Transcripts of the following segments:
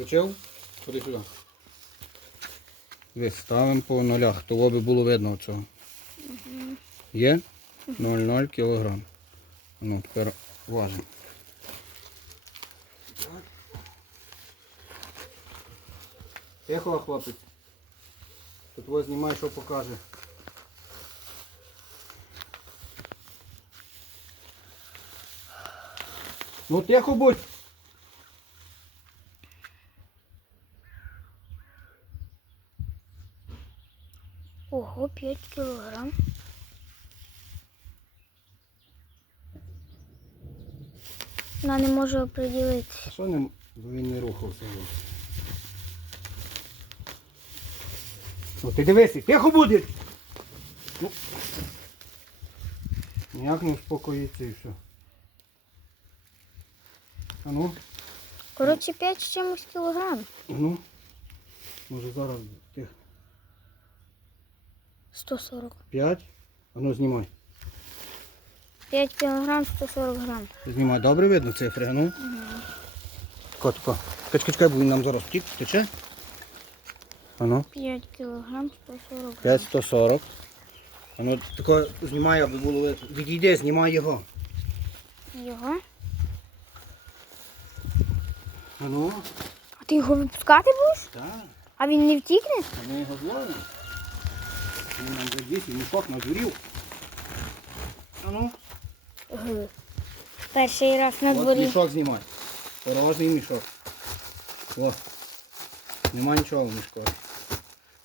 Включив? Ходи сюди. Дивись, ставимо по нулях, того би було видно цього. Є? 0,0 кілограм. Ну, тепер важимо. Тихо, хлопець. Тут ось знімай, що покаже. Ну тихо будь. Ого, 5 кілограм. Вона не може оприділити. А що не, він не рухався? Ну ти дивися, тихо буде! Ну. Ніяк не успокоїться і все. А ну, Коротше, 5 з чимось кілограм. ну. Може зараз тих 140. 5. А ну знімай. 5 кілограм, 140 грам. Знімай, добре видно цифри, а ну. Котко. Чекай, чекай, бо він нам зараз тік, тече. А ну. 5 кілограм, 140 грам. 5 140. А ну тако знімай, аби було видно. Відійди, знімай його. Його. А ну. А ти його випускати будеш? Так. А він не втікне? А ми його зловимо. Він нам вже дійсно мішок назурів. А ну. Г. Перший раз на От дворі. мішок знімай. Порожній мішок. О. Нема нічого в мішку.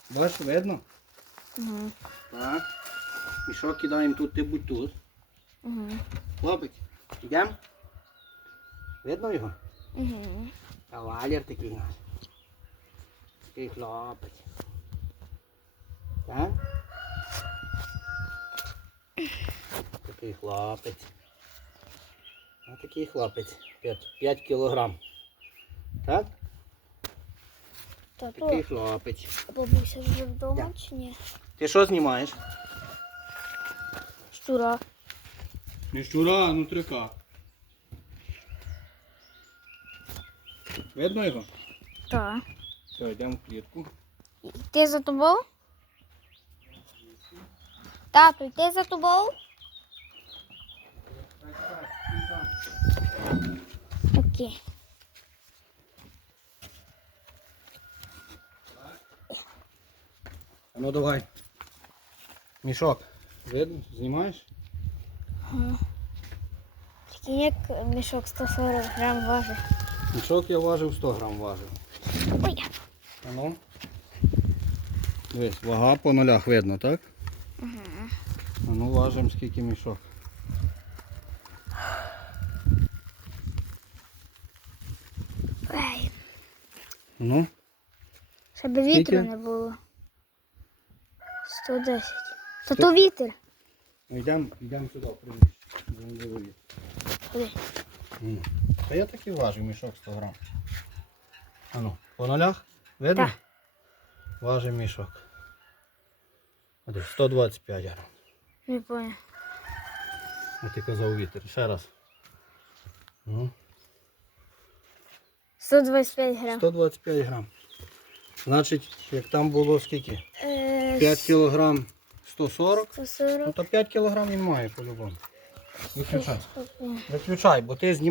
Бачиш, видно? Угу. Так. Мішок кидаємо тут, ти будь тут. Угу. Хлопець, йдемо? Видно його? Угу. Кавалер такий у нас. Такий хлопець. Так? Такий хлопець. А такий хлопець. 5, 5 кілограм. Так? Тато, Такий хлопець. бабуся вже вдома Я. чи ні? Ти що знімаєш? Щура. Не щура, а нутрика. Видно його? Так. Все, йдемо в клітку. Йти за тобою? Тату, йти за тобою? Окей. А ну давай. Мішок. Видно? Знімаєш? Такий як мішок 140 грам важить. Мішок я важив 100 грам важив. Ой, А ну. Дивись, вага по нулях видно, так? А ну важимо скільки мішок. Ну, щоб вітру не було. 110. Та то вітер. ну йдемо йдем сюди, приміщення. Ходи. Та я так і мішок 100 грам. А ну, по нулях? Видно? Так. Важив мішок. А 125 грам. Не понял. А ти казав вітер. Ще раз. Ну, 125 грам. 125 грам. Значить, як там було скільки? Е, 5 кілограм 140, ну то 5 кілограм він має по-любому. Виключай. Виключай, бо ти знімаєш.